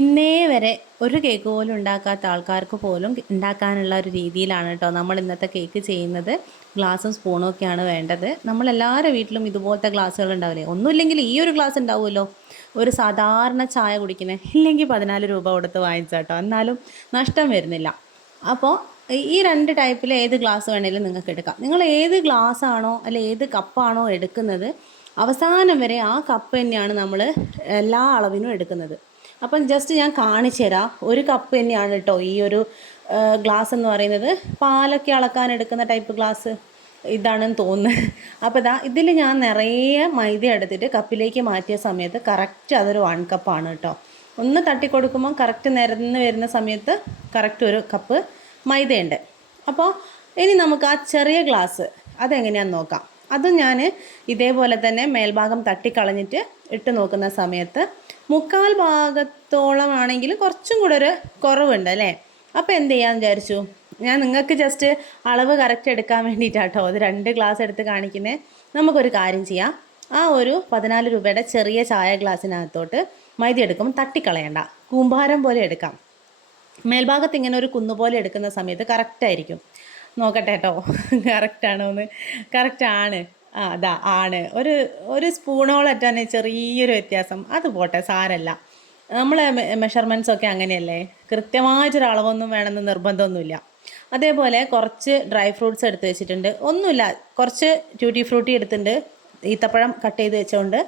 ഇന്നേ വരെ ഒരു കേക്ക് പോലും ഉണ്ടാക്കാത്ത ആൾക്കാർക്ക് പോലും ഉണ്ടാക്കാനുള്ള ഒരു രീതിയിലാണ് കേട്ടോ നമ്മൾ ഇന്നത്തെ കേക്ക് ചെയ്യുന്നത്. ഗ്ലാസും സ്പൂണും ഒക്കെയാണ് വേണ്ടത്. നമ്മളെല്ലാവരുടെ വീട്ടിലും ഇതുപോലത്തെ ഗ്ലാസ്സുകൾ ഉണ്ടാവില്ലേ? ഒന്നുമില്ലെങ്കിൽ ഈ ഒരു ഗ്ലാസ് ഉണ്ടാവുമല്ലോ, ഒരു സാധാരണ ചായ കുടിക്കുന്നത്, ഇല്ലെങ്കിൽ 14 രൂപ കൊടുത്ത് വാങ്ങിച്ചാട്ടോ, എന്നാലും നഷ്ടം വരുന്നില്ല. അപ്പോൾ ഈ രണ്ട് ടൈപ്പിൽ ഏത് ഗ്ലാസ് വേണമെങ്കിലും നിങ്ങൾക്ക് എടുക്കാം. നിങ്ങൾ ഏത് ഗ്ലാസ് ആണോ അല്ലെ ഏത് കപ്പാണോ എടുക്കുന്നത്, അവസാനം വരെ ആ കപ്പ് തന്നെയാണ് നമ്മൾ എല്ലാ അളവിനും എടുക്കുന്നത്. അപ്പം ജസ്റ്റ് ഞാൻ കാണിച്ചു തരാം. ഒരു കപ്പ് തന്നെയാണ് കേട്ടോ ഈ ഒരു ഗ്ലാസ് എന്ന് പറയുന്നത്. പാലൊക്കെ അളക്കാൻ എടുക്കുന്ന ടൈപ്പ് ഗ്ലാസ് ഇതാണെന്ന് തോന്നുന്നത്. അപ്പോൾ ഇതിൽ ഞാൻ നിറയെ മൈദ എടുത്തിട്ട് കപ്പിലേക്ക് മാറ്റിയ സമയത്ത് കറക്റ്റ് അതൊരു 1 കപ്പാണ് കേട്ടോ. ഒന്ന് തട്ടിക്കൊടുക്കുമ്പോൾ കറക്റ്റ് നിരന്ന് വരുന്ന സമയത്ത് കറക്റ്റ് ഒരു കപ്പ് മൈദയുണ്ട്. അപ്പോൾ ഇനി നമുക്ക് ആ ചെറിയ ഗ്ലാസ് അതെങ്ങനെയാണെന്ന് നോക്കാം. അതും ഞാൻ ഇതേപോലെ തന്നെ മേൽഭാഗം തട്ടിക്കളഞ്ഞിട്ട് ഇട്ട് നോക്കുന്ന സമയത്ത് 1/4 ഭാഗത്തോളം ആണെങ്കിൽ കുറച്ചും കൂടെ ഒരു കുറവുണ്ട് അല്ലേ. അപ്പോൾ എന്ത് ചെയ്യാമെന്ന് വിചാരിച്ചു, ഞാൻ നിങ്ങൾക്ക് ജസ്റ്റ് അളവ് കറക്റ്റ് എടുക്കാൻ വേണ്ടിയിട്ടാട്ടോ അത് 2 ഗ്ലാസ് എടുത്ത് കാണിക്കുന്നത്. നമുക്കൊരു കാര്യം ചെയ്യാം. ആ ഒരു 14 രൂപയുടെ ചെറിയ ചായ ഗ്ലാസ്സിനകത്തോട്ട് മൈദ എടുക്കുമ്പോൾ തട്ടിക്കളയണ്ട, കൂമ്പാരം പോലെ എടുക്കാം. മേൽഭാഗത്ത് ഇങ്ങനെ ഒരു കുന്നുപോലെ എടുക്കുന്ന സമയത്ത് കറക്റ്റായിരിക്കും. നോക്കട്ടെ കേട്ടോ കറക്റ്റാണോ എന്ന്. കറക്റ്റാണ്. അതാ ആണ്. ഒരു സ്പൂണോളറ്റാണ് ചെറിയൊരു വ്യത്യാസം. അത് പോട്ടെ, സാരല്ല. നമ്മൾ മെഷർമെൻറ്റ്സൊക്കെ അങ്ങനെയല്ലേ, കൃത്യമായിട്ടൊരളവൊന്നും വേണമെന്ന് നിർബന്ധമൊന്നുമില്ല. അതേപോലെ കുറച്ച് ഡ്രൈ ഫ്രൂട്ട്സ് എടുത്ത് വെച്ചിട്ടുണ്ട്. ഒന്നുമില്ല, കുറച്ച് ട്യൂട്ടി ഫ്രൂട്ടി എടുത്തിട്ടുണ്ട്, ഈത്തപ്പഴം കട്ട് ചെയ്ത് വെച്ചുകൊണ്ട്,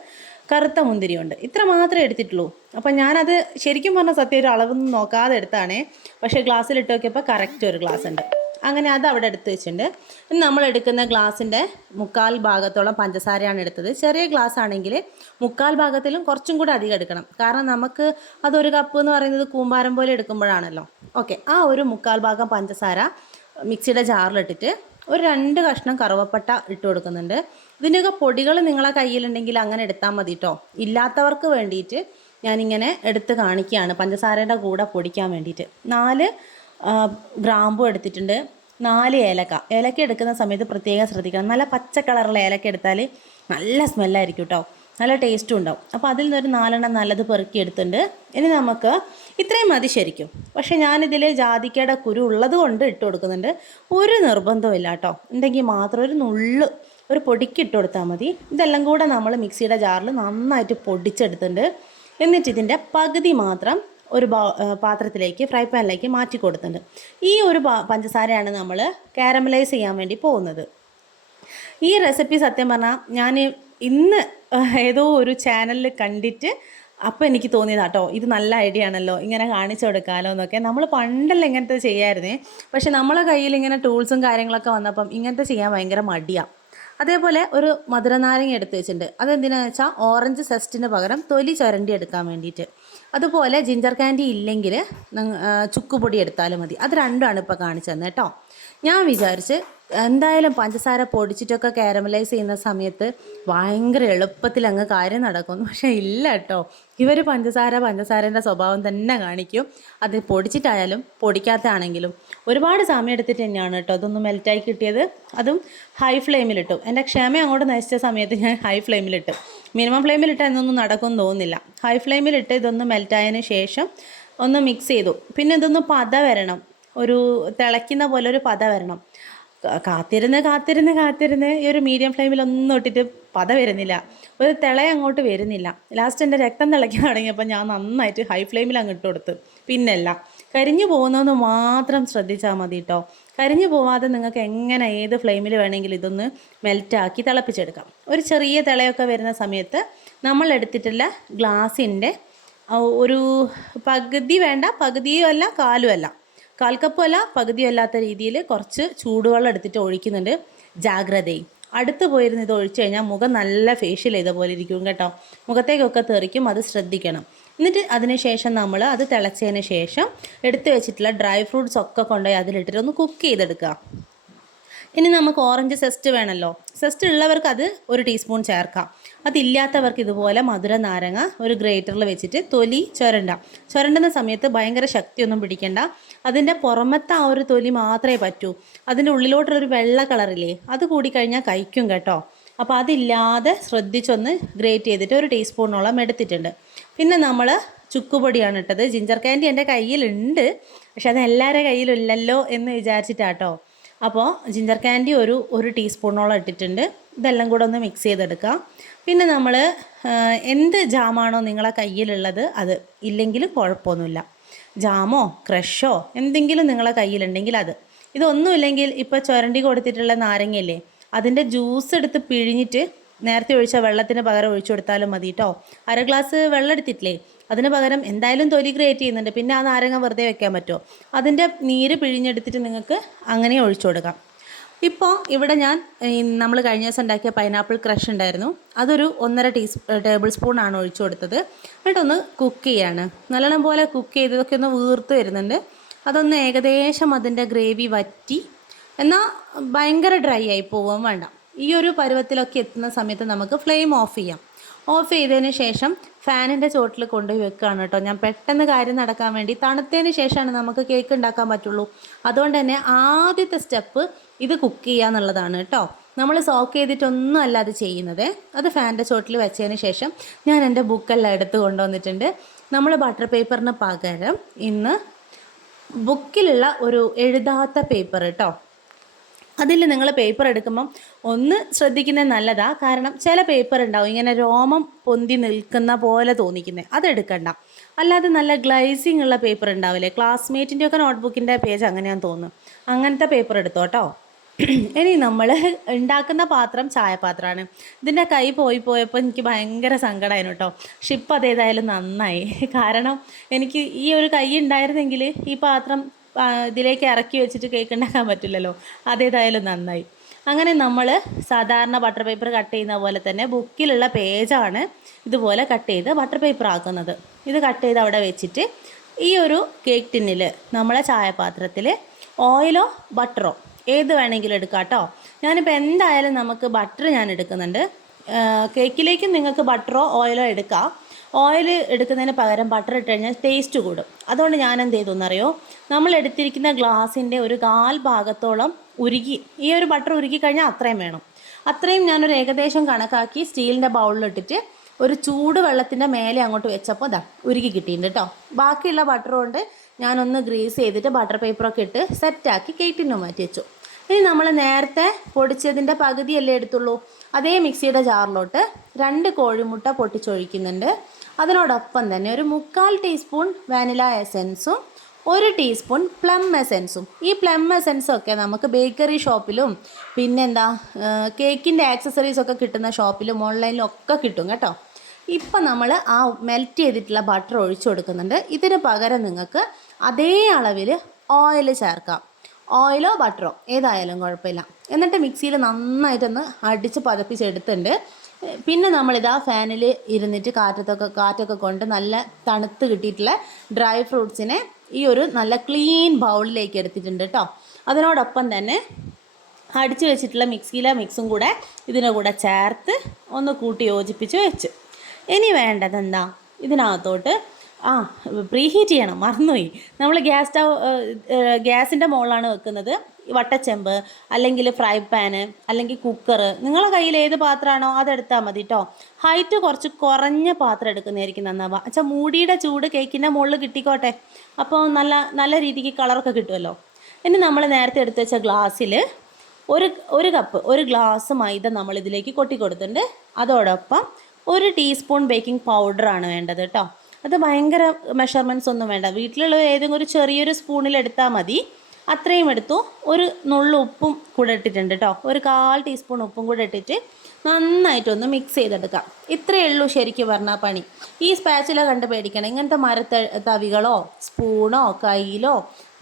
കറുത്ത മുന്തിരിയുണ്ട്. ഇത്ര മാത്രമേ എടുത്തിട്ടുള്ളൂ. അപ്പം ഞാനത് ശരിക്കും പറഞ്ഞാൽ സത്യം ഒരു അളവൊന്നും നോക്കാതെ എടുത്താണേ. പക്ഷേ ഗ്ലാസ്സിലിട്ട് നോക്കിയപ്പോൾ കറക്റ്റ് ഒരു ഗ്ലാസ് ഉണ്ട്. അങ്ങനെ അത് അവിടെ എടുത്ത് വെച്ചിട്ടുണ്ട്. ഇനി നമ്മൾ എടുക്കുന്ന ഗ്ലാസിൻ്റെ 1/4 ഭാഗത്തോളം പഞ്ചസാരയാണ് എടുത്തത്. ചെറിയ ഗ്ലാസ് ആണെങ്കിൽ 1/4 ഭാഗത്തിലും കുറച്ചും കൂടി അധികം എടുക്കണം. കാരണം നമുക്ക് അതൊരു കപ്പ് എന്ന് പറയുന്നത് കൂമ്പാരം പോലെ എടുക്കുമ്പോഴാണല്ലോ. ഓക്കെ, ആ ഒരു 1/4 ഭാഗം പഞ്ചസാര മിക്സിയുടെ ജാറിലിട്ടിട്ട് ഒരു 2 കഷ്ണം കറുവപ്പട്ട ഇട്ട് കൊടുക്കുന്നുണ്ട്. ഇതിൻ്റെയൊക്കെ പൊടികൾ നിങ്ങളെ കയ്യിലുണ്ടെങ്കിൽ അങ്ങനെ എടുത്താൽ മതി കേട്ടോ. ഇല്ലാത്തവർക്ക് വേണ്ടിയിട്ട് ഞാനിങ്ങനെ എടുത്ത് കാണിക്കുകയാണ്, പഞ്ചസാരയുടെ കൂടെ പൊടിക്കാൻ വേണ്ടിയിട്ട്. 4 ഗ്രാമ്പു എടുത്തിട്ടുണ്ട്, 4 ഏലക്ക എടുക്കുന്ന സമയത്ത് പ്രത്യേകം ശ്രദ്ധിക്കണം. നല്ല പച്ച കളറുള്ള ഏലക്ക എടുത്താൽ നല്ല സ്മെല്ലായിരിക്കും കേട്ടോ, നല്ല ടേസ്റ്റും ഉണ്ടാവും. അപ്പോൾ അതിൽ നിന്നൊരു 4 നല്ലത് പെറുക്കി എടുത്തിട്ടുണ്ട്. ഇനി നമുക്ക് ഇത്രയും മതി ശരിക്കും. പക്ഷേ ഞാനിതിൽ ജാതിക്കയുടെ കുരു ഉള്ളത് കൊണ്ട് ഇട്ട് കൊടുക്കുന്നുണ്ട്. ഒരു നിർബന്ധവും ഇല്ല കേട്ടോ, ഉണ്ടെങ്കിൽ മാത്രം ഒരു നുള്ളു ഒരു പൊടിക്ക് ഇട്ട് കൊടുത്താൽ മതി. ഇതെല്ലാം കൂടെ നമ്മൾ മിക്സിയുടെ ജാറിൽ നന്നായിട്ട് പൊടിച്ചെടുത്തിട്ടുണ്ട്. എന്നിട്ട് ഇതിൻ്റെ പകുതി മാത്രം ഒരു പാത്രത്തിലേക്ക്, ഫ്രൈ പാനിലേക്ക് മാറ്റി കൊടുത്തിട്ടുണ്ട്. ഈ ഒരു പഞ്ചസാരയാണ് നമ്മൾ കാരമലൈസ് ചെയ്യാൻ വേണ്ടി പോകുന്നത്. ഈ റെസിപ്പി സത്യം പറഞ്ഞാൽ ഞാൻ ഇന്ന് ഏതോ ഒരു ചാനലിൽ കണ്ടിട്ട് അപ്പോൾ എനിക്ക് തോന്നിയതാട്ടോ, ഇത് നല്ല ഐഡിയ ആണല്ലോ, ഇങ്ങനെ കാണിച്ചു കൊടുക്കാമല്ലോ എന്നൊക്കെ. നമ്മൾ പണ്ടല്ല ഇങ്ങനത്തെ ചെയ്യായിരുന്നേ. പക്ഷെ നമ്മളെ കയ്യിൽ ഇങ്ങനെ ടൂൾസും കാര്യങ്ങളൊക്കെ വന്നപ്പം ഇങ്ങനത്തെ ചെയ്യാൻ ഭയങ്കര മടിയാണ്. അതേപോലെ ഒരു മധുരനാരങ്ങ എടുത്ത് വെച്ചിട്ടുണ്ട്. അതെന്തിനാണെന്ന് വെച്ചാൽ ഓറഞ്ച് സെസ്റ്റിന് പകരം തൊലി ചുരണ്ടി എടുക്കാൻ വേണ്ടിയിട്ട്. അതുപോലെ ജിഞ്ചർ കാൻഡി ഇല്ലെങ്കിൽ ചുക്കുപൊടി എടുത്താലും മതി. അത് രണ്ടുമാണ് ഇപ്പോൾ കാണിച്ചു തന്നെ കേട്ടോ. ഞാൻ വിചാരിച്ച് എന്തായാലും പഞ്ചസാര പൊടിച്ചിട്ടൊക്കെ കാരമലൈസ് ചെയ്യുന്ന സമയത്ത് ഭയങ്കര എളുപ്പത്തിൽ അങ്ങ് കാര്യം നടക്കുന്നു. പക്ഷേ ഇല്ല കേട്ടോ, ഇവർ പഞ്ചസാരേൻ്റെ സ്വഭാവം തന്നെ കാണിക്കും. അത് പൊടിച്ചിട്ടായാലും പൊടിക്കാത്തതാണെങ്കിലും ഒരുപാട് സമയം എടുത്തിട്ട് തന്നെയാണ് കേട്ടോ അതൊന്ന് മെൽറ്റായി കിട്ടിയത്. അതും ഹൈ ഫ്ലെയിമിലിട്ടു. എൻ്റെ ക്ഷമ അങ്ങോട്ട് നശിച്ച സമയത്ത് ഞാൻ ഹൈ ഫ്ലെയിമിലിട്ടു. മിനിമം ഫ്ലെയിമിലിട്ട് എന്നൊന്നും നടക്കുമെന്ന് തോന്നുന്നില്ല. ഹൈ ഫ്ലെയിമിലിട്ട് ഇതൊന്ന് മെൽറ്റായതിന് ശേഷം ഒന്ന് മിക്സ് ചെയ്തു. പിന്നെ ഇതൊന്ന് പത വരണം, ഒരു തിളയ്ക്കുന്ന പോലെ ഒരു പത വരണം. കാത്തിരുന്ന് ഈ ഒരു മീഡിയം ഫ്ലെയിമിലൊന്നും ഇട്ടിട്ട് പത വരുന്നില്ല, ഒരു അങ്ങോട്ട് വരുന്നില്ല. ലാസ്റ്റ് എൻ്റെ രക്തം തിളയ്ക്കാൻ തുടങ്ങിയപ്പോൾ ഞാൻ നന്നായിട്ട് ഹൈ ഫ്ലെയിമിൽ അങ്ങ് ഇട്ട് കൊടുത്ത്. പിന്നല്ല, കരിഞ്ഞു പോകുന്നതെന്ന് മാത്രം ശ്രദ്ധിച്ചാൽ മതി കേട്ടോ. കരിഞ്ഞു പോവാതെ നിങ്ങൾക്ക് എങ്ങനെ ഏത് ഫ്ലെയിമിൽ വേണമെങ്കിലും ഇതൊന്ന് മെൽറ്റാക്കി തിളപ്പിച്ചെടുക്കാം. ഒരു ചെറിയ തിളയൊക്കെ വരുന്ന സമയത്ത് നമ്മൾ എടുത്തിട്ടുള്ള ഗ്ലാസിൻ്റെ ഒരു പകുതി വേണ്ട, പകുതിയും അല്ല കാലും അല്ല, 1/4 കപ്പല്ല പകുതിയും അല്ലാത്ത രീതിയിൽ കുറച്ച് ചൂടുവെള്ളം എടുത്തിട്ട് ഒഴിക്കുന്നുണ്ട്. ജാഗ്രതയും അടുത്ത് പോയിരുന്ന് ഇത് ഒഴിച്ചു കഴിഞ്ഞാൽ മുഖം നല്ല ഫേഷ്യൽ ചെയ്ത പോലെ ഇരിക്കും കേട്ടോ. മുഖത്തേക്കൊക്കെ തെറിക്കും, അത് ശ്രദ്ധിക്കണം. എന്നിട്ട് അതിന് ശേഷം നമ്മൾ അത് തിളച്ചതിന് ശേഷം എടുത്ത് വെച്ചിട്ടുള്ള ഡ്രൈ ഫ്രൂട്ട്സ് ഒക്കെ കൊണ്ടുപോയി അതിലിട്ടിട്ട് ഒന്ന് കുക്ക് ചെയ്തെടുക്കുക. ഇനി നമുക്ക് ഓറഞ്ച് സെസ്റ്റ് വേണമല്ലോ. സെസ്റ്റ് ഉള്ളവർക്ക് അത് 1 ടീസ്പൂൺ ചേർക്കാം. അതില്ലാത്തവർക്ക് ഇതുപോലെ മധുര നാരങ്ങ ഒരു ഗ്രേറ്ററിൽ വെച്ചിട്ട് തൊലി ചുരണ്ടുന്ന സമയത്ത് ഭയങ്കര ശക്തിയൊന്നും പിടിക്കണ്ട. അതിൻ്റെ പുറമത്തെ ആ ഒരു തൊലി മാത്രമേ പറ്റൂ. അതിൻ്റെ ഉള്ളിലോട്ടൊരു വെള്ള കളറില്ലേ, അത് കൂടിക്കഴിഞ്ഞാൽ കഴിക്കും കേട്ടോ. അപ്പോൾ അതില്ലാതെ ശ്രദ്ധിച്ചൊന്ന് ഗ്രേറ്റ് ചെയ്തിട്ട് 1 ടീസ്പൂണോളം എടുത്തിട്ടുണ്ട്. പിന്നെ നമ്മൾ ചുക്കുപൊടിയാണ് ഇട്ടത്. ജിഞ്ചർ ക്യാൻഡി എൻ്റെ കയ്യിലുണ്ട്, പക്ഷെ അത് എല്ലാവരുടെ കയ്യിലില്ലല്ലോ എന്ന് വിചാരിച്ചിട്ടാട്ടോ. അപ്പോൾ ജിഞ്ചർ ക്യാൻഡി ഒരു ടീസ്പൂണോളം ഇട്ടിട്ടുണ്ട്. ഇതെല്ലാം കൂടെ ഒന്ന് മിക്സ് ചെയ്തെടുക്കാം. പിന്നെ നമ്മൾ എന്ത് ജാമാണോ നിങ്ങളെ കയ്യിലുള്ളത് അത്, ഇല്ലെങ്കിലും കുഴപ്പമൊന്നുമില്ല. ജാമോ ക്രഷോ എന്തെങ്കിലും നിങ്ങളെ കയ്യിലുണ്ടെങ്കിൽ അത്. ഇതൊന്നുമില്ലെങ്കിൽ ഇപ്പോൾ ചുരണ്ടി കൊടുത്തിട്ടുള്ള നാരങ്ങയല്ലേ, അതിൻ്റെ ജ്യൂസ് എടുത്ത് പിഴിഞ്ഞിട്ട് നേരത്തെ ഒഴിച്ച വെള്ളത്തിന് പകരം ഒഴിച്ചു കൊടുത്താലും മതി കേട്ടോ. 1/2 ഗ്ലാസ് വെള്ളം എടുത്തിട്ടില്ലേ, അതിന് പകരം എന്തായാലും തൊലി ഗ്രേറ്റ് ചെയ്യുന്നുണ്ട്, പിന്നെ ആ നാരങ്ങ വെറുതെ വെക്കാൻ പറ്റുമോ, അതിൻ്റെ നീര് പിഴിഞ്ഞെടുത്തിട്ട് നിങ്ങൾക്ക് അങ്ങനെ ഒഴിച്ചു കൊടുക്കാം. ഇപ്പോൾ ഇവിടെ ഞാൻ നമ്മൾ കഴിഞ്ഞ ദിവസം ഉണ്ടാക്കിയ പൈനാപ്പിൾ ക്രഷ് ഉണ്ടായിരുന്നു, അതൊരു 1.5 ടേബിൾ സ്പൂണാണ് ഒഴിച്ചു കൊടുത്തത്. എന്നിട്ടൊന്ന് കുക്ക് ചെയ്യാണ്. നല്ലോണം പോലെ കുക്ക് ചെയ്തതൊക്കെ ഒന്ന് വീർത്ത് വരുന്നുണ്ട്. അതൊന്ന് ഏകദേശം അതിൻ്റെ ഗ്രേവി വറ്റി, എന്നാൽ ഭയങ്കര ഡ്രൈ ആയി പോവാൻ വേണ്ട. ഈ ഒരു പരുവത്തിലൊക്കെ എത്തുന്ന സമയത്ത് നമുക്ക് ഫ്ലെയിം ഓഫ് ചെയ്യാം. ഓഫ് ചെയ്തതിന് ശേഷം ഫാനിൻ്റെ ചോട്ടിൽ കൊണ്ടുപോയി വെക്കുകയാണ് കേട്ടോ. ഞാൻ പെട്ടെന്ന് കാര്യം നടക്കാൻ വേണ്ടി, തണുത്തതിന് ശേഷമാണ് നമുക്ക് കേക്ക് ഉണ്ടാക്കാൻ പറ്റുള്ളൂ. അതുകൊണ്ട് തന്നെ ആദ്യത്തെ സ്റ്റെപ്പ് ഇത് കുക്ക് ചെയ്യുക എന്നുള്ളതാണ് കേട്ടോ. നമ്മൾ സോക്ക് ചെയ്തിട്ടൊന്നും അല്ല അത് ചെയ്യുന്നത്. അത് ഫാനിൻ്റെ ചോട്ടിൽ വെച്ചതിന് ശേഷം ഞാൻ എൻ്റെ ബുക്കെല്ലാം എടുത്ത് കൊണ്ടുവന്നിട്ടുണ്ട്. നമ്മൾ ബട്ടർ പേപ്പറിന് പകരം ഇന്ന് ബുക്കിലുള്ള ഒരു എഴുതാത്ത പേപ്പർ കേട്ടോ, അതിൽ നിങ്ങൾ പേപ്പർ എടുക്കുമ്പം ഒന്ന് ശ്രദ്ധിക്കുന്നത് നല്ലതാണ്. കാരണം ചില പേപ്പർ ഉണ്ടാവും ഇങ്ങനെ രോമം പൊന്തി നിൽക്കുന്ന പോലെ തോന്നിക്കുന്നത്, അതെടുക്കണ്ട. അല്ലാതെ നല്ല ഗ്ലൈസിങ് ഉള്ള പേപ്പർ ഉണ്ടാവില്ലേ, ക്ലാസ്മേറ്റിൻ്റെയൊക്കെ നോട്ട്ബുക്കിൻ്റെ പേജ് അങ്ങനെയാണെന്ന് തോന്നുന്നു, അങ്ങനത്തെ പേപ്പർ എടുത്തോ കേട്ടോ. ഇനി നമ്മൾ ഉണ്ടാക്കുന്ന പാത്രം ചായപാത്രമാണ്. ഇതിൻ്റെ കൈ പോയപ്പോൾ എനിക്ക് ഭയങ്കര സങ്കടമായിരുന്നു കേട്ടോ. പക്ഷെ ഇപ്പം അതേതായാലും നന്നായി. കാരണം എനിക്ക് ഈ ഒരു കൈ ഉണ്ടായിരുന്നെങ്കിൽ ഈ പാത്രം ഇതിലേക്ക് ഇറക്കി വെച്ചിട്ട് കേക്ക് ഉണ്ടാക്കാൻ പറ്റില്ലല്ലോ. അതേതായാലും നന്നായി. അങ്ങനെ നമ്മൾ സാധാരണ ബട്ടർ പേപ്പർ കട്ട് ചെയ്യുന്ന പോലെ തന്നെ ബുക്കിലുള്ള പേജാണ് ഇതുപോലെ കട്ട് ചെയ്ത് ബട്ടർ പേപ്പർ ആക്കുന്നത്. ഇത് കട്ട് ചെയ്ത് അവിടെ വെച്ചിട്ട് ഈ ഒരു കേക്ക് ടിന്നിൽ നമ്മളെ ചായപാത്രത്തിൽ ഓയിലോ ബട്ടറോ ഏത് വേണമെങ്കിലും എടുക്കാം കേട്ടോ. ഞാനിപ്പോൾ എന്തായാലും നമുക്ക് ബട്ടർ ഞാൻ എടുക്കുന്നുണ്ട്. കേക്കിലേക്കും നിങ്ങൾക്ക് ബട്ടറോ ഓയിലോ എടുക്കാം. ഓയിൽ എടുക്കുന്നതിന് പകരം ബട്ടർ ഇട്ട് കഴിഞ്ഞാൽ ടേസ്റ്റ് കൂടും. അതുകൊണ്ട് ഞാൻ എന്ത് ചെയ്തു എന്നറിയോ, നമ്മൾ എടുത്തിരിക്കുന്ന ഗ്ലാസിൻ്റെ ഒരു 1/4 ഭാഗത്തോളം ഉരുകി, ഈ ഒരു ബട്ടർ ഉരുക്കി കഴിഞ്ഞാൽ അത്രയും വേണം. അത്രയും ഞാനൊരു ഏകദേശം കണക്കാക്കി സ്റ്റീലിൻ്റെ ബൗളിലിട്ടിട്ട് ഒരു ചൂട് വെള്ളത്തിൻ്റെ മേലെ അങ്ങോട്ട് വെച്ചപ്പോൾ ഇതാ ഉരുക്കി കിട്ടിയിട്ടുണ്ട് കേട്ടോ. ബാക്കിയുള്ള ബട്ടർ കൊണ്ട് ഞാനൊന്ന് ഗ്രീസ് ചെയ്തിട്ട് ബട്ടർ പേപ്പറൊക്കെ ഇട്ട് സെറ്റാക്കി കേക്കിന് മാറ്റി വെച്ചു. ഇനി നമ്മൾ നേരത്തെ പൊടിച്ചതിൻ്റെ പകുതിയല്ലേ എടുത്തുള്ളൂ, അതേ മിക്സിയുടെ ജാറിലോട്ട് 2 കോഴിമുട്ട പൊട്ടിച്ചൊഴിക്കുന്നുണ്ട്. അതിനോടൊപ്പം തന്നെ ഒരു 3/4 ടീസ്പൂൺ വാനില എസെൻസും 1 ടീസ്പൂൺ പ്ലം എസെൻസും. ഈ പ്ലം എസെൻസൊക്കെ നമുക്ക് ബേക്കറി ഷോപ്പിലും പിന്നെന്താ കേക്കിൻ്റെ ആക്സസറീസൊക്കെ കിട്ടുന്ന ഷോപ്പിലും ഓൺലൈനിലും ഒക്കെ കിട്ടും കേട്ടോ. ഇപ്പം നമ്മൾ ആ മെൽറ്റ് ചെയ്തിട്ടുള്ള ബട്ടർ ഒഴിച്ചു കൊടുക്കുന്നുണ്ട്. ഇതിന് പകരം നിങ്ങൾക്ക് അതേ അളവിൽ ഓയിൽ ചേർക്കാം. ഓയിലോ ബട്ടറോ ഏതായാലും കുഴപ്പമില്ല. എന്നിട്ട് മിക്സിയിൽ നന്നായിട്ടൊന്ന് അടിച്ച് പതപ്പിച്ചെടുത്തിട്ടുണ്ട്. പിന്നെ നമ്മളിതാ ഫാനിൽ ഇരുന്നിട്ട് കാറ്റൊക്കെ കൊണ്ട് നല്ല തണുത്ത് കിട്ടിയിട്ടുള്ള ഡ്രൈ ഫ്രൂട്ട്സിനെ ഈ ഒരു നല്ല ക്ലീൻ ബൗളിലേക്ക് എടുത്തിട്ടുണ്ട് കേട്ടോ. അതിനോടൊപ്പം തന്നെ അടിച്ച് വെച്ചിട്ടുള്ള മിക്സിയിലെ മിക്സും കൂടെ ഇതിൻ്റെ കൂടെ ചേർത്ത് ഒന്ന് കൂട്ടി യോജിപ്പിച്ച് വെച്ച്. ഇനി വേണ്ടത് എന്താ, ഇതിനകത്തോട്ട് പ്രീഹീറ്റ് ചെയ്യണം, മറന്നുപോയി. നമ്മൾ ഗ്യാസിൻ്റെ മുകളിലാണ് വെക്കുന്നത്. വട്ടച്ചെമ്പ് അല്ലെങ്കിൽ ഫ്രൈ പാന് അല്ലെങ്കിൽ കുക്കർ, നിങ്ങളുടെ കയ്യിൽ ഏത് പാത്രമാണോ അതെടുത്താൽ മതി കേട്ടോ. ഹൈറ്റ് കുറച്ച് കുറഞ്ഞ പാത്രം എടുക്കുന്നതായിരിക്കും നന്നാവുക. വെച്ചാൽ മൂടിയുടെ ചൂട് കേക്കിൻ്റെ മുകളിൽ കിട്ടിക്കോട്ടെ, അപ്പോൾ നല്ല രീതിക്ക് കളറൊക്കെ കിട്ടുമല്ലോ. ഇനി നമ്മൾ നേരത്തെ എടുത്ത് വെച്ച ഗ്ലാസ്സിൽ ഒരു കപ്പ് 1 ഗ്ലാസ് മൈദ നമ്മൾ ഇതിലേക്ക് കൊട്ടി കൊടുത്തിട്ടുണ്ട്. അതോടൊപ്പം 1 ടീസ്പൂൺ ബേക്കിംഗ് പൗഡറാണ് വേണ്ടത് കേട്ടോ. അത് ഭയങ്കര മെഷർമെൻറ്റ്സ് ഒന്നും വേണ്ട, വീട്ടിലുള്ള ഏതെങ്കിലും ഒരു ചെറിയൊരു സ്പൂണിൽ എടുത്താൽ മതി. അത്രയും എടുത്തു. ഒരു നുള്ളു ഉപ്പും കൂടെ ഇട്ടിട്ടുണ്ട് കേട്ടോ. ഒരു 1/4 ടീസ്പൂൺ ഉപ്പും കൂടെ ഇട്ടിട്ട് നന്നായിട്ടൊന്ന് മിക്സ് ചെയ്തെടുക്കാം. ഇത്രയേ ഉള്ളൂ ശരിക്കും പറഞ്ഞാൽ പണി. ഈ സ്പാച്ചില കണ്ട് പേടിക്കണം. ഇങ്ങനത്തെ തവികളോ സ്പൂണോ കയ്യിലോ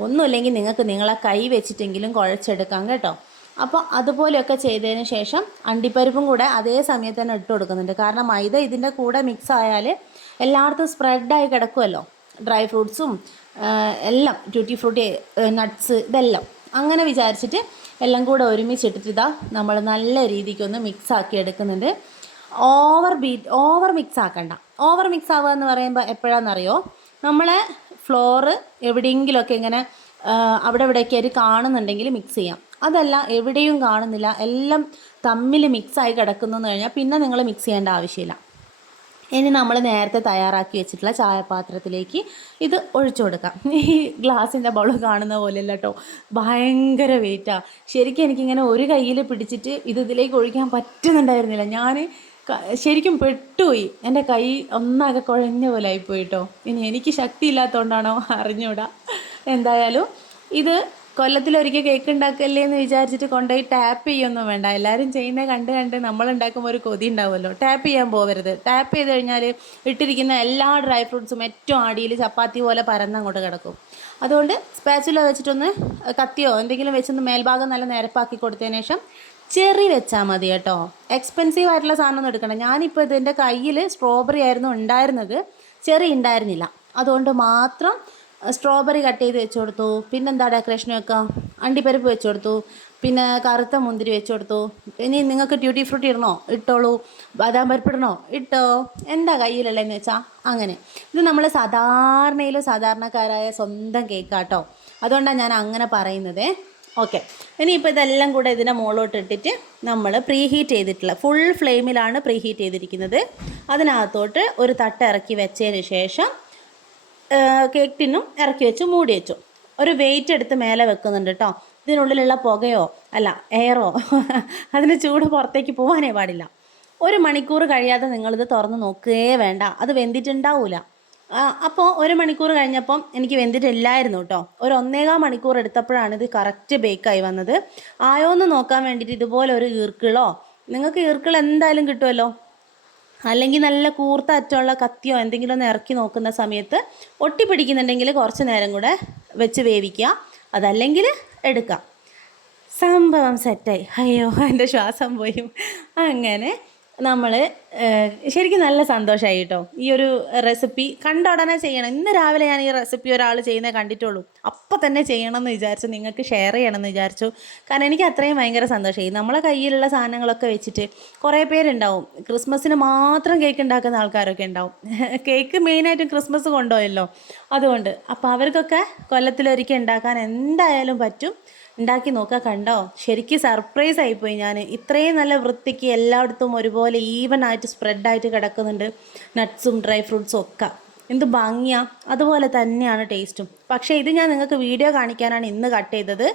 ഒന്നുമില്ലെങ്കിൽ നിങ്ങൾക്ക് നിങ്ങളെ കൈ വെച്ചിട്ടെങ്കിലും കുഴച്ചെടുക്കാം കേട്ടോ. അപ്പോൾ അതുപോലെയൊക്കെ ചെയ്തതിന് ശേഷം അണ്ടിപ്പരിപ്പും കൂടെ അതേ സമയത്ത് തന്നെ ഇട്ട് കൊടുക്കുന്നുണ്ട്. കാരണം മൈദ ഇതിൻ്റെ കൂടെ മിക്സ് ആയാൽ എല്ലായിടത്തും സ്പ്രെഡായി കിടക്കുമല്ലോ, ഡ്രൈ ഫ്രൂട്ട്സും എല്ലാം, ട്യൂട്ടി ഫ്രൂട്ടി, നട്ട്സ്, ഇതെല്ലാം. അങ്ങനെ വിചാരിച്ചിട്ട് എല്ലാം കൂടെ ഒരുമിച്ചിട്ടിട്ട് ഇതാ നമ്മൾ നല്ല രീതിക്കൊന്ന് മിക്സ് ആക്കി എടുക്കുന്നുണ്ട്. ഓവർ മിക്സ് ആക്കണ്ട. ഓവർ മിക്സ് ആവുക എന്ന് പറയുമ്പോൾ എപ്പോഴാണെന്നറിയോ, നമ്മളെ ഫ്ലോറ് എവിടെയെങ്കിലുമൊക്കെ ഇങ്ങനെ അവിടെ ഇവിടെയൊക്കെ ആയിട്ട് കാണുന്നുണ്ടെങ്കിൽ മിക്സ് ചെയ്യാം. അതല്ല എവിടെയും കാണുന്നില്ല, എല്ലാം തമ്മിൽ മിക്സായി കിടക്കുന്നു എന്ന് കഴിഞ്ഞാൽ പിന്നെ നിങ്ങൾ മിക്സ് ചെയ്യേണ്ട ആവശ്യമില്ല. ഇനി നമ്മൾ നേരത്തെ തയ്യാറാക്കി വെച്ചിട്ടുള്ള ചായപാത്രത്തിലേക്ക് ഇത് ഒഴിച്ചു കൊടുക്കാം. ഈ ഗ്ലാസിൻ്റെ ബൗൾ കാണുന്ന പോലെയല്ല കേട്ടോ, ഭയങ്കര വെയിറ്റാണ്. ശരിക്കും എനിക്കിങ്ങനെ ഒരു കയ്യിൽ പിടിച്ചിട്ട് ഇതിലേക്ക് ഒഴിക്കാൻ പറ്റുന്നുണ്ടായിരുന്നില്ല. ഞാൻ ശരിക്കും പെട്ടുപോയി. എൻ്റെ കൈ ഒന്നാകെ കുഴഞ്ഞ പോലെ ആയിപ്പോയി കേട്ടോ. ഇനി എനിക്ക് ശക്തി ഇല്ലാത്തതുകൊണ്ടാണോ അറിഞ്ഞൂടാ. എന്തായാലും ഇത് കൊല്ലത്തിലൊരിക്കൽ കേക്ക് ഉണ്ടാക്കല്ലേ എന്ന് വിചാരിച്ചിട്ട് കൊണ്ടുപോയി ടാപ്പ് ചെയ്യൊന്നും വേണ്ട. എല്ലാവരും ചെയ്യുന്നത് കണ്ട് നമ്മളുണ്ടാക്കുമ്പോൾ ഒരു കൊതി ഉണ്ടാവുമല്ലോ. ടാപ്പ് ചെയ്യാൻ പോകരുത്. ടാപ്പ് ചെയ്ത് കഴിഞ്ഞാൽ ഇട്ടിരിക്കുന്ന എല്ലാ ഡ്രൈ ഫ്രൂട്ട്സും ഏറ്റവും അടിയിൽ ചപ്പാത്തി പോലെ പരന്നങ്ങോട്ട് കിടക്കും. അതുകൊണ്ട് സ്പാച്ചുല വെച്ചിട്ടൊന്ന് കത്തിയോ എന്തെങ്കിലും വെച്ചൊന്ന് മേൽഭാഗം നല്ല നിരപ്പാക്കി കൊടുത്തതിന് ശേഷം ചെറി വെച്ചാൽ മതി കേട്ടോ. എക്സ്പെൻസീവ് ആയിട്ടുള്ള സാധനമൊന്നും എടുക്കണം. ഞാനിപ്പോൾ ഇതിൻ്റെ കയ്യിൽ സ്ട്രോബെറി ആയിരുന്നു ഉണ്ടായിരുന്നത്, ചെറി ഉണ്ടായിരുന്നില്ല. അതുകൊണ്ട് മാത്രം സ്ട്രോബെറി കട്ട് ചെയ്ത് വെച്ച് കൊടുത്തു. പിന്നെന്താ ഡെക്കറേഷൻ വെക്കാം, അണ്ടിപ്പരിപ്പ് വെച്ച് കൊടുത്തു, പിന്നെ കറുത്ത മുന്തിരി വെച്ച് കൊടുത്തു. ഇനി നിങ്ങൾക്ക് ട്യൂട്ടി ഫ്രൂട്ടി ഇടണോ ഇട്ടോളൂ, ബാദാം പരിപ്പ് ഇടണോ ഇട്ടോ, എന്താ കയ്യിലുള്ളതെന്ന് വെച്ചാൽ അങ്ങനെ. ഇത് നമ്മൾ സാധാരണക്കാരായ സ്വന്തം കേക്കാട്ടോ, അതുകൊണ്ടാണ് ഞാൻ അങ്ങനെ പറയുന്നത്. ഓക്കെ, ഇനിയിപ്പോൾ ഇതെല്ലാം കൂടെ ഇതിൻ്റെ മുകളിലോട്ട് ഇട്ടിട്ട് നമ്മൾ പ്രീ ഹീറ്റ് ചെയ്തിട്ടുള്ള ഫുൾ ഫ്ലെയിമിലാണ് പ്രീ ഹീറ്റ് ചെയ്തിരിക്കുന്നത്. അതിനകത്തോട്ട് ഒരു തട്ട് ഇറക്കി വെച്ചതിന് ശേഷം കേക്ക് ടിന്നും ഇറക്കി വെച്ച് മൂടി വെച്ചു. ഒരു വെയിറ്റ് എടുത്ത് മേലെ വെക്കുന്നുണ്ട് കേട്ടോ. ഇതിനുള്ളിലുള്ള പുകയോ അല്ല എയറോ അതിന് ചൂട് പുറത്തേക്ക് പോകാനേ പാടില്ല. 1 മണിക്കൂർ കഴിയാതെ നിങ്ങളിത് തുറന്ന് നോക്കുകയേ വേണ്ട, അത് വെന്തിട്ടുണ്ടാവില്ല. അപ്പോൾ 1 മണിക്കൂർ കഴിഞ്ഞപ്പം എനിക്ക് വെന്തിട്ടില്ലായിരുന്നു കേട്ടോ. ഒരു 1.25 മണിക്കൂർ എടുത്തപ്പോഴാണ് ഇത് കറക്റ്റ് ബേക്കായി വന്നത്. ആയോന്ന് നോക്കാൻ വേണ്ടിയിട്ട് ഇതുപോലെ ഒരു ഈർക്കിളോ, നിങ്ങൾക്ക് ഈർക്കിൾ എന്തായാലും കിട്ടുമല്ലോ, അല്ലെങ്കിൽ നല്ല കൂർത്ത അറ്റമുള്ള കത്തിയോ എന്തെങ്കിലും ഒന്ന് ഇറക്കി നോക്കുന്ന സമയത്ത് ഒട്ടി പിടിക്കുന്നുണ്ടെങ്കിൽ കുറച്ച് നേരം കൂടെ വെച്ച് വേവിക്കുക, അതല്ലെങ്കിൽ എടുക്കാം. സംഭവം സെറ്റായി. അയ്യോ എൻ്റെ ശ്വാസം പോയി. അങ്ങനെ നമ്മൾ ശരിക്കും നല്ല സന്തോഷമായി കേട്ടോ. ഈ ഒരു റെസിപ്പി കണ്ട ഉടനെ ചെയ്യണം. ഇന്ന് രാവിലെ ഞാൻ ഈ റെസിപ്പി ഒരാൾ ചെയ്യുന്നത് കണ്ടിട്ടുള്ളൂ, അപ്പം തന്നെ ചെയ്യണമെന്ന് വിചാരിച്ചു, നിങ്ങൾക്ക് ഷെയർ ചെയ്യണമെന്ന് വിചാരിച്ചു. കാരണം എനിക്ക് അത്രയും ഭയങ്കര സന്തോഷമായി. നമ്മളെ കയ്യിലുള്ള സാധനങ്ങളൊക്കെ വെച്ചിട്ട് കുറേ പേരുണ്ടാവും ക്രിസ്മസിന് മാത്രം കേക്ക് ഉണ്ടാക്കുന്ന ആൾക്കാരൊക്കെ ഉണ്ടാവും. കേക്ക് മെയിനായിട്ടും ക്രിസ്മസ് കൊണ്ടുപോയല്ലോ, അതുകൊണ്ട്. അപ്പോൾ അവർക്കൊക്കെ കൊല്ലത്തിലൊരിക്കൽ ഉണ്ടാക്കാൻ എന്തായാലും പറ്റും. ഉണ്ടാക്കി നോക്കുക. കണ്ടോ, ശരിക്കും സർപ്രൈസ് ആയിപ്പോയി ഞാൻ. ഇത്രയും നല്ല വൃത്തിക്ക് എല്ലായിടത്തും ഒരുപോലെ ഈവനായിട്ട് സ്പ്രെഡായിട്ട് കിടക്കുന്നുണ്ട് നട്ട്സും ഡ്രൈ ഫ്രൂട്ട്സും ഒക്കെ. എന്ത് ഭംഗിയാണ്, അതുപോലെ തന്നെയാണ് ടേസ്റ്റും. പക്ഷേ ഇത് ഞാൻ നിങ്ങൾക്ക് വീഡിയോ കാണിക്കാനാണ് ഇന്ന് കട്ട് ചെയ്തത്.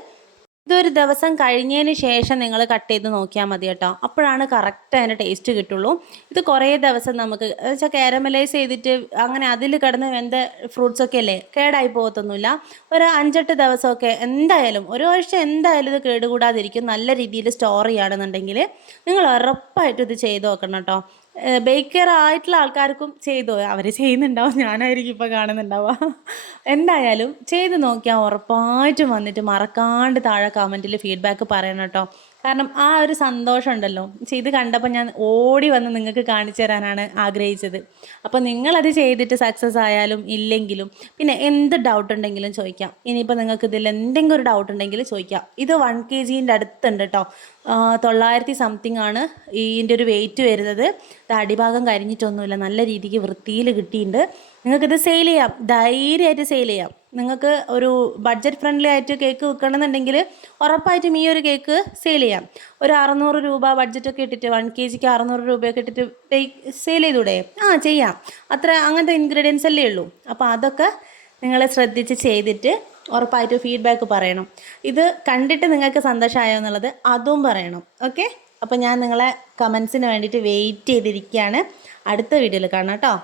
ഇതൊരു ദിവസം കഴിഞ്ഞതിന് ശേഷം നിങ്ങൾ കട്ട് ചെയ്ത് നോക്കിയാൽ മതി കേട്ടോ, അപ്പോഴാണ് കറക്റ്റ് അതിൻ്റെ ടേസ്റ്റ് കിട്ടുള്ളൂ. ഇത് കുറേ ദിവസം നമുക്ക് വെച്ചാൽ കാരമലൈസ് ചെയ്തിട്ട് അങ്ങനെ അതിൽ കിടന്ന് വെന്ത ഫ്രൂട്ട്സൊക്കെ അല്ലേ, കേടായി പോകത്തൊന്നുമില്ല. ഒരു 5-8 ദിവസമൊക്കെ എന്തായാലും, ഒരു വർഷം എന്തായാലും ഇത് കേടുകൂടാതിരിക്കും. നല്ല രീതിയിൽ സ്റ്റോർ ചെയ്യുകയാണെന്നുണ്ടെങ്കിൽ നിങ്ങൾ ഉറപ്പായിട്ടും ഇത് ചെയ്ത് നോക്കണം കേട്ടോ. ബേക്കർ ആയിട്ടുള്ള ആൾക്കാർക്കും ചെയ്തോ, അവർ ചെയ്യുന്നുണ്ടാവും, ഞാനായിരിക്കും ഇപ്പോൾ കാണുന്നുണ്ടാവുക. എന്തായാലും ചെയ്ത് നോക്കിയാൽ ഉറപ്പായിട്ടും വന്നിട്ട് മറക്കാണ്ട് താഴെ കമൻറ്റിൽ ഫീഡ്ബാക്ക് പറയണം കേട്ടോ. കാരണം ആ ഒരു സന്തോഷം ഉണ്ടല്ലോ, ഇത് കണ്ടപ്പോൾ ഞാൻ ഓടി വന്ന് നിങ്ങൾക്ക് കാണിച്ചു തരാനാണ് ആഗ്രഹിച്ചത്. അപ്പോൾ നിങ്ങളത് ചെയ്തിട്ട് സക്സസ് ആയാലും ഇല്ലെങ്കിലും പിന്നെ എന്ത് ഡൗട്ട് ഉണ്ടെങ്കിലും ചോദിക്കാം. ഇനിയിപ്പോൾ നിങ്ങൾക്ക് ഇതിൽ എന്തെങ്കിലും ഒരു ഡൗട്ട് ഉണ്ടെങ്കിൽ ചോദിക്കാം. ഇത് 1 kg അടുത്തുണ്ട് കേട്ടോ. 900 സംതിങ് ആണ് ഇതിൻ്റെ ഒരു വെയിറ്റ് വരുന്നത്. അടിഭാഗം കരിഞ്ഞിട്ടൊന്നുമില്ല, നല്ല രീതിക്ക് വൃത്തിയിൽ കിട്ടിയിട്ടുണ്ട്. നിങ്ങൾക്കിത് സെയിൽ ചെയ്യാം, ധൈര്യമായിട്ട് സെയിൽ ചെയ്യാം. നിങ്ങൾക്ക് ഒരു ബഡ്ജറ്റ് ഫ്രണ്ട്ലി ആയിട്ട് കേക്ക് വിൽക്കണമെന്നുണ്ടെങ്കിൽ ഉറപ്പായിട്ടും ഈ ഒരു കേക്ക് സെയിൽ ചെയ്യാം. ഒരു 600 രൂപ ബഡ്ജറ്റൊക്കെ ഇട്ടിട്ട് 1 kgക്ക് 600 രൂപയൊക്കെ ഇട്ടിട്ട് സെയിൽ ചെയ്തൂടെ? ചെയ്യാം. അങ്ങനത്തെ ഇൻഗ്രീഡിയൻസ് അല്ലേ ഉള്ളൂ. അപ്പോൾ അതൊക്കെ നിങ്ങൾ ശ്രദ്ധിച്ച് ചെയ്തിട്ട് ഉറപ്പായിട്ട് ഫീഡ്ബാക്ക് പറയണം. ഇത് കണ്ടിട്ട് നിങ്ങൾക്ക് സന്തോഷമായോ എന്നുള്ളത് അതും പറയണം. ഓക്കെ, അപ്പോൾ ഞാൻ നിങ്ങളെ കമൻസിന് വേണ്ടിയിട്ട് വെയിറ്റ് ചെയ്തിരിക്കുകയാണ്. അടുത്ത വീഡിയോയിൽ കാണാം കേട്ടോ.